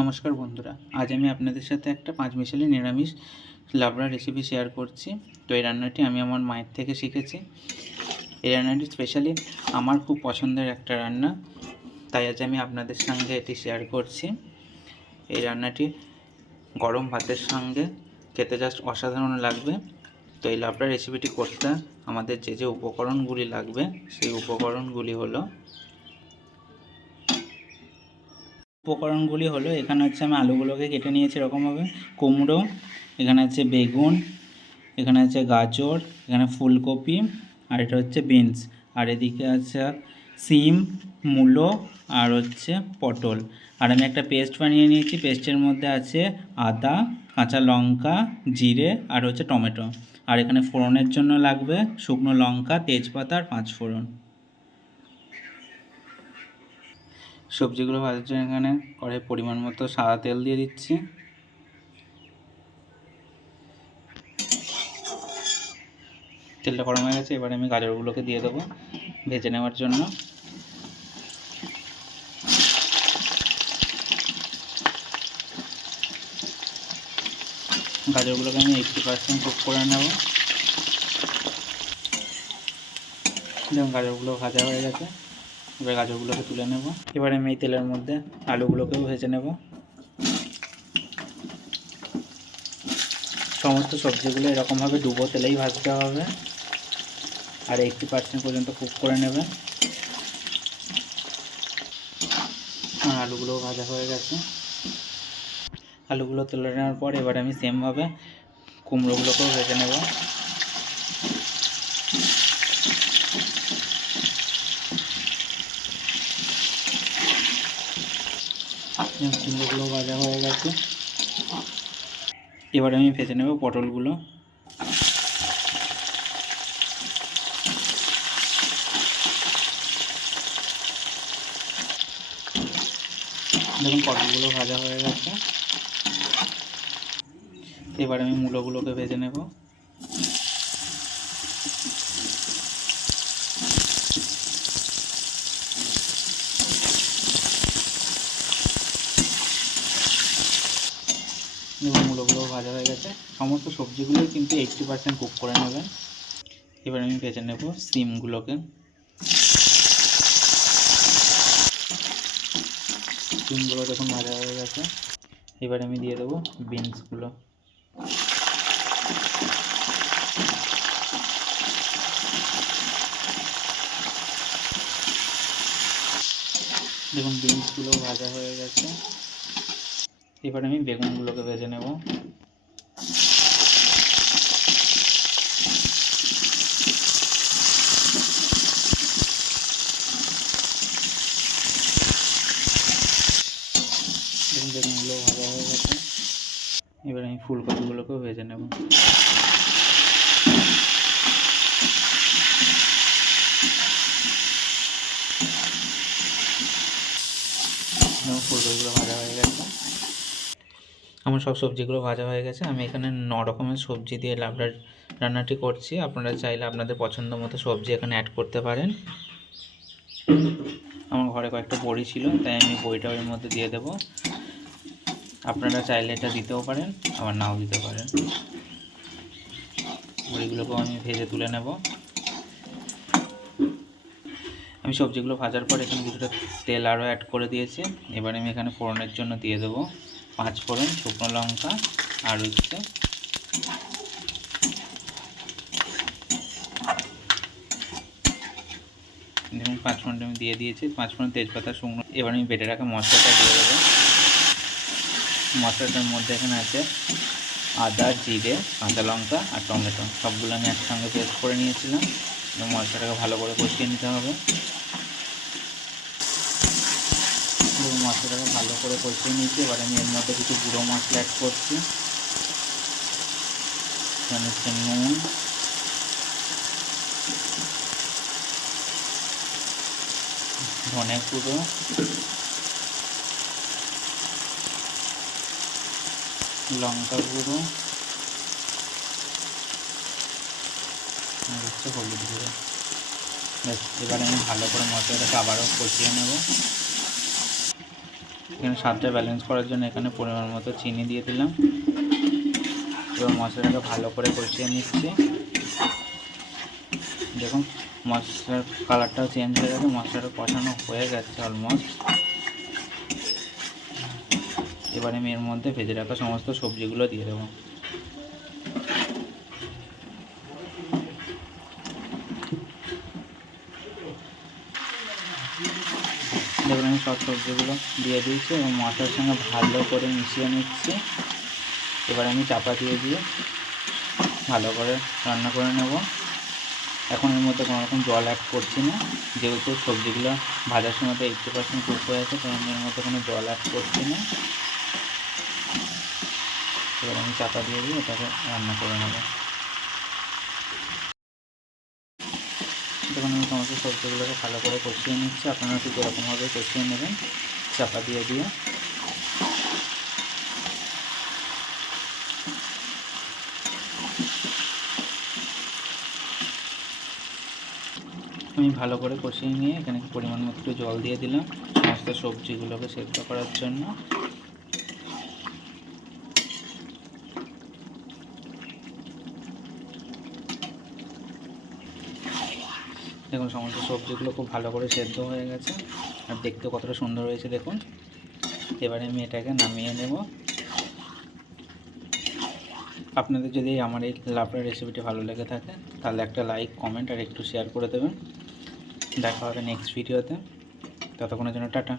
নমস্কার বন্ধুরা, আজ আমি আপনাদের সাথে একটা পাঁচমিশালি নিরামিষ লাবড়া রেসিপি শেয়ার করছি। তো এই রান্নাটি আমি আমার মায়ের থেকে শিখেছি। এই রান্নাটি স্পেশালি আমার খুব পছন্দের একটা রান্না, তাই আজ আমি আপনাদের সঙ্গে এটি শেয়ার করছি। এই রান্নাটি গরম ভাতের সঙ্গে খেতে জাস্ট অসাধারণ লাগবে। তো এই লাবড়া রেসিপিটি করতে আমাদের যে উপকরণগুলি লাগবে সেই উপকরণগুলি হলো এখানে হচ্ছে আমি আলুগুলোকে কেটে নিয়েছি এরকমভাবে, কুমড়ো, এখানে আছে বেগুন, এখানে আছে গাজর, এখানে ফুলকপি, আর এটা হচ্ছে বিনস, আর এদিকে আছে সিম, মূলো, আর হচ্ছে পটল। আর আমি একটা পেস্ট বানিয়ে নিয়েছি। পেস্টের মধ্যে আছে আদা, কাঁচা লঙ্কা, জিরে, আর হচ্ছে টমেটো। আর এখানে ফোড়নের জন্য লাগবে শুকনো লঙ্কা, তেজপাতা আর পাঁচ ফোড়ন। সবজিগুলো ভাজার জন্য এখানে কড়াই পরিমাণ মতো সাদা তেল দিয়ে দিচ্ছি। তেলটা গরম হয়ে গেছে, এবার আমি গাজরগুলোকে দিয়ে দেবো ভেজে নেওয়ার জন্য। গাজরগুলোকে আমি 80% কুক করে নেব। যেমন গাজরগুলো ভাজা হয়ে গেছে, এবার গাজরগুলোকে তুলে নেব। এবার আমি এই তেলের মধ্যে আলুগুলোকেও ভেজে নেব। সমস্ত সবজিগুলো এরকমভাবে ডুবো তেলেই ভাজতে হবে, আর 80% পর্যন্ত কুক করে নেবেন। আর আলুগুলোও ভাজা হয়ে গেছে। আলুগুলো তুলে নেওয়ার পর এবার আমি সেমভাবে কুমড়োগুলোকেও ভেজে নেব। কুমড়োগুলো ভাজা হয়ে গেছে, এবার আমি ভেজে নেব পটলগুলো। দেখুন পটলগুলো ভাজা হয়ে গেছে, এবার আমি মূলোগুলোকে ভেজে নেব। দেখুন মূলোগুলো ভাজা হয়ে গেছে। সমস্ত সবজিগুলোই কিন্তু 80% কুক করে নেবেন। এবার আমি ভেজে নেব সিমগুলোকে। সিমগুলো দেখুন ভাজা হয়ে গেছে, এবার আমি দিয়ে দেবো বিনসগুলো। দেখুন বিনসগুলো ভাজা হয়ে গেছে, এবার আমি বেগুনগুলোকে ভেজে নেব। দেখুন বেগুনগুলো ভাজা হয়ে গেছে, এবার আমি ফুলকপিগুলোকেও ভেজে নেব। ফুলকপিগুলো ভাজা হয়ে গেছে, আমার সব সবজিগুলো ভাজা হয়ে গেছে। আমি এখানে 9 রকমের সবজি দিয়ে লাবড়া রান্নাটি করছি। আপনারা চাইলে আপনাদের পছন্দ মতো সবজি এখানে অ্যাড করতে পারেন। আমার ঘরে কয়েকটা বড়ি ছিল, তাই আমি বড়িটা এর মধ্যে দিয়ে দেব। আপনারা চাইলে এটা দিতেও পারেন, আবার নাও দিতে পারেন। বড়িগুলোকেও আমি ভেজে তুলে নেব। আমি সবজিগুলো ভাজার পর এখানে কিছুটা তেল আরও অ্যাড করে দিয়েছি। এবার আমি এখানে ফোড়নের জন্য দিয়ে দেবো পাঁচ ফোড়ন, শুকনো লঙ্কা, আর হচ্ছে দেখুন 5 ফোড়ন আমি দিয়ে দিয়েছি। 5 ফোড়ন, তেজপাতা, শুকনো। এবার আমি বেটে রাখা মশলাটা দিয়ে দেবো। মশলাটার মধ্যে এখানে আছে আদা, জিরে, কাঁচা লঙ্কা আর টমেটো, সবগুলো আমি একসঙ্গে পেস্ট করে নিয়েছিলাম। এবং মশলাটাকে ভালো করে কষিয়ে নিতে হবে। মশলাটাকে ভালো করে কষিয়ে নিয়েছি। এবার আমি এর মধ্যে কিছু গুঁড়ো মশলা অ্যাড করছি। এখানে হচ্ছে নুন, ধনে গুঁড়ো, লঙ্কা গুঁড়ো, আর হচ্ছে হলুদ গুঁড়ো। ব্যাস, এবার আমি ভালো করে মশলাটাকে আবারও কষিয়ে নেব। এখানে স্বাদটা ব্যালেন্স করার জন্য এখানে পরিমাণ মতো চিনি দিয়ে দিলাম। এবার মশলাটাকে ভালো করে কষিয়ে নিচ্ছি। দেখুন মশলার কালারটাও চেঞ্জ হয়ে গেছে, মশলাটা কষানো হয়ে গেছে অলমোস্ট। এবার আমি এর মধ্যে ভেজে রাখা সমস্ত সবজিগুলো দিয়ে দেবো। দেখুন আমি সব সবজিগুলো দিয়ে দিয়েছি এবং মশলার সঙ্গে ভালো করে মিশিয়ে নিচ্ছি। এবার আমি চাপা দিয়ে ভালো করে রান্না করে নেব। এখন এর মধ্যে কোনো রকম জল অ্যাড করছি না, যেহেতু সবজিগুলো ভাজার সময় তো 80% কুক হয়ে আছে, তাই আমি এর মধ্যে কোনো জল অ্যাড করছি না। এবার আমি চাপা দিয়ে এটাকে রান্না করে নেব। দেখুন আমি সমস্ত সবজিগুলোকে ভালো করে কষিয়ে নিচ্ছি, আপনারা ঠিক এরকমভাবে কষিয়ে নেবেন চাপা দিয়ে। আমি ভালো করে কষিয়ে নিয়ে এখানে পরিমাণ মতো একটু জল দিয়ে দিলাম সমস্ত সবজিগুলোকে সেদ্ধ করার জন্য। দেখুন সমস্ত সবজিগুলো খুব ভালো করে সেদ্ধ হয়ে গেছে আর দেখতে কতটা সুন্দর হয়েছে দেখুন। এবারে আমি এটাকে নামিয়ে নেব। আপনাদের যদি আমার এই লাবড়া রেসিপিটি ভালো লেগে থাকে তাহলে একটা লাইক, কমেন্ট আর একটু শেয়ার করে দেবেন। দেখা হবে নেক্সট ভিডিওতে, ততক্ষণের জন্য টাটা।